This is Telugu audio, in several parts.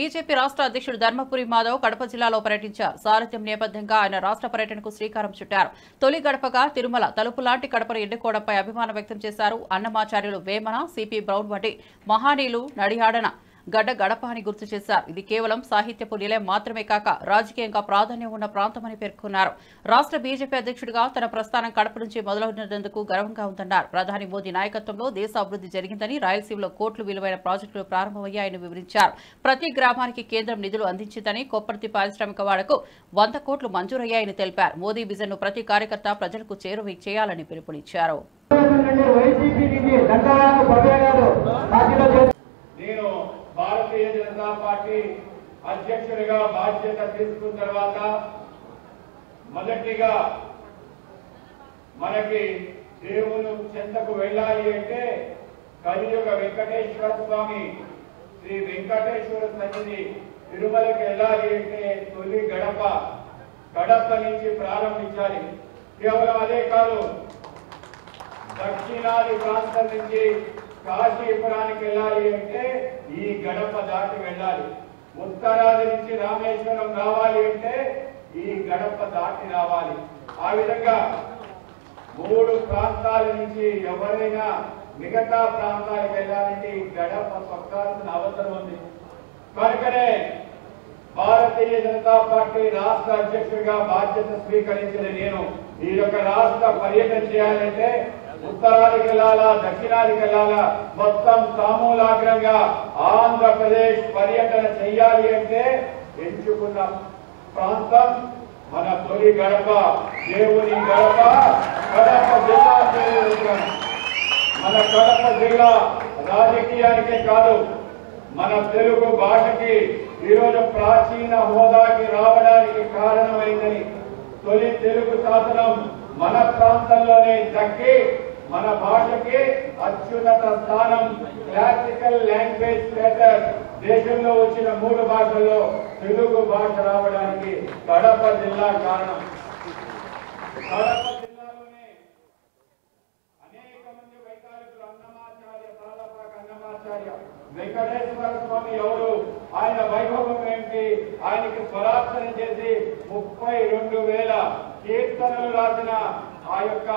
బీజేపీ రాష్ట్ర అధ్యక్షుడు ధర్మపురి మాధవ్ కడప జిల్లాలో పర్యటించారు. సారథ్యం నేపథ్యంగా ఆయన రాష్ట్ర పర్యటనకు శ్రీకారం చుట్టారు. తొలి గడపగా తిరుమల తలుపు లాంటి కడపను ఎన్నుకోవడంపై అభిమానం వ్యక్తం చేశారు. అన్నమాచార్యులు వేమన, సిపి బ్రౌన్ వంటి మహానీయులు నడియాడన గడ్డ గడప అని గుర్తు చేశారు. ఇది కేవలం సాహిత్యపు నిలయం మాత్రమే కాక రాజకీయంగా ప్రాధాన్యం ఉన్న ప్రాంతమని పేర్కొన్నారు. రాష్ట్ర బీజేపీ అధ్యక్షుడిగా తన ప్రస్థానం కడప నుంచి మొదలవుతున్నందుకు గర్వంగా ఉందన్నారు. ప్రధాని మోదీ నాయకత్వంలో దేశ అభివృద్ధి జరిగిందని, రాయలసీమలో కోట్లు విలువైన ప్రాజెక్టులు ప్రారంభమయ్యాయని వివరించారు. ప్రతి గ్రామానికి కేంద్రం నిధులు అందించిందని, కొప్పర్తి పారిశ్రామిక వాడకు 100 కోట్లు మంజూరయ్యాయని తెలిపారు. మోదీ విజన్ను ప్రతి కార్యకర్త ప్రజలకు చేరువ చేయాలని పిలుపునిచ్చారు. భారతీయ జనతా పార్టీ అధ్యక్షుడిగా బాధ్యత తీసుకున్న తర్వాత మొదటిగా మనకి దేవుని చెంతకు వెళ్ళాలి అంటే కలియుగ వెంకటేశ్వర స్వామి శ్రీ వెంకటేశ్వర సన్నిధి తిరుమలకి వెళ్ళాలి అంటే తొలి గడప నుంచి ప్రారంభించాలి. కేవలం అదే కాదు, దక్షిణాది ప్రాంతం నుంచి కాశీపురానికి వెళ్ళాలి అంటే ఈ గడప దాటి వెళ్ళాలి. ఉత్తరాది నుంచి రామేశ్వరం రావాలి అంటే ఈ గడప దాటి రావాలి. ఆ విధంగా 3 ప్రాంతాల నుంచి ఎవరైనా మిగతా ప్రాంతాలకు వెళ్ళాలంటే ఈ గడప తొక్కాల్సిన అవసరం ఉంది. కనుకనే భారతీయ జనతా పార్టీ రాష్ట్ర అధ్యక్షుడిగా బాధ్యత స్వీకరించిన నేను ఈ యొక్క రాష్ట్ర పర్యటన చేయాలంటే ఉత్తరాదికి వెళ్ళాలా, దక్షిణాదికి వెళ్ళాలా, మొత్తం సమూలాగ్రంగా ఆంధ్రప్రదేశ్ పర్యటన చెయ్యాలి అంటే ఎంచుకున్న ప్రాంతం మన తొలి గడప, దేవుని గడప, కడప జిల్లా. మన కడప జిల్లా రాజకీయానికే కాదు, మన తెలుగు భాషకి ఈరోజు ప్రాచీన హోదాకి రావడానికి కారణమైందని తొలి తెలుగు శాసనం మన ప్రాంతంలోనే దక్కి మన భాషకి అత్యున్నత స్థానం, క్లాసికల్ లాంగ్వేజ్ స్టేటస్ దేశంలో వచ్చిన 3 భాషల్లో తెలుగు భాష రావడానికి కడప జిల్లా కారణం. కడప జిల్లాలోనే అనేక మంది వైతాళికులు, అన్నమాచార్య, తాళపాక అన్నమాచార్య, వెంకటేశ్వర స్వామి ఎవరు, ఆయన వైభవం ఏమిటి, ఆయనకి స్వరార్చన చేసి 32,000 కీర్తనలు రాసిన ఆ యొక్క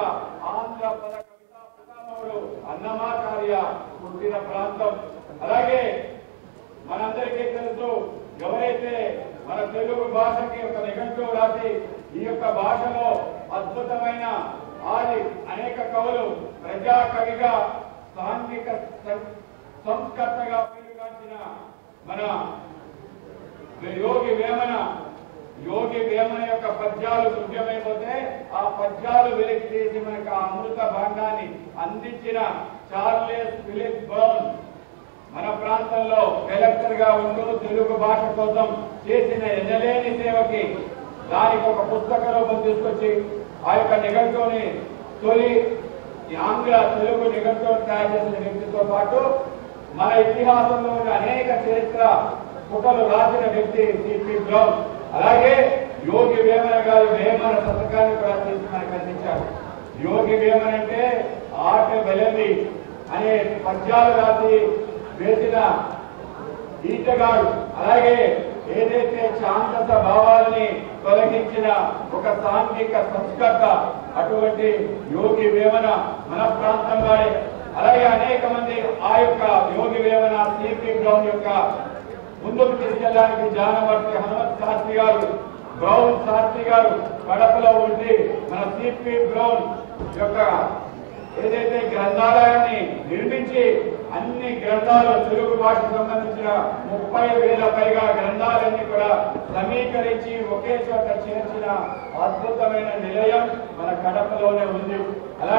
ఆంధ్ర పద కవితా పితామహుడు అన్నమాచార్య పుట్టిన ప్రాంతం. అలాగే మనందరికీ తెలుసు, ఎవరైతే మన తెలుగు భాషకి ఒక నిఘంటువు రాసి ఈ యొక్క భాషలో అద్భుతమైన అనేక కవులు, ప్రజా కవిగా, సాంఘిక సంస్కర్తగా పేరుగాంచిన మన యోగి వేమన యొక్క పద్యాలు ముఖ్యమైపోతే ఆ పద్యాలు వెలికి తీసి మనకు ఆ అమృత భాండాన్ని అందించిన చార్లెస్ ఫిలిప్ బ్రౌన్ మన ప్రాంతంలో కలెక్టర్ గా ఉంటూ తెలుగు భాష కోసం చేసిన ఎనలేని సేవకి దానికి ఒక పుస్తక రూపం తీసుకొచ్చి ఆ యొక్క నిఘంటువుని తొలి ఆంగ్ల తెలుగు నిఘంటువుని తయారు చేసిన వ్యక్తితో పాటు మన ఇతిహాసంలో ఉన్న అనేక చరిత్ర పుటలు రాసిన వ్యక్తి సిపి బ్రౌన్. అలాగే యోగి వేమన గారు వేమన శతకాన్ని కూడా తీసి మనకు అందించారు. యోగి వేమన అంటే ఆట వెలది అనే పద్యాలు రాసి వేసిన ఈటగాడు. అలాగే ఏదైతే శాంతత భావాలని తొలగించిన ఒక సాంఘిక సంస్కర్త, అటువంటి యోగి వేమన మన ప్రాంతంలోనే. అలాగే అనేక మంది ఆ యొక్క యోగి వేమన, సిపి బ్రౌన్ యొక్క ముందుకు తీసుకెళ్ళడానికి జానవర్తి హనుమత్ శాస్త్రి గారు, బ్రౌన్ శాస్త్రి గారు కడపలో ఉండి మన సిపి బ్రౌన్ యొక్క ఏదైతే గ్రంథాలయాన్ని నిర్మించి అన్ని గ్రంథాలు తెలుగు భాషకు సంబంధించిన 30,000 పైగా గ్రంథాలన్నీ కూడా సమీకరించి ఒకే చోట చేర్చిన అద్భుతమైన నిలయం మన కడపలోనే ఉంది.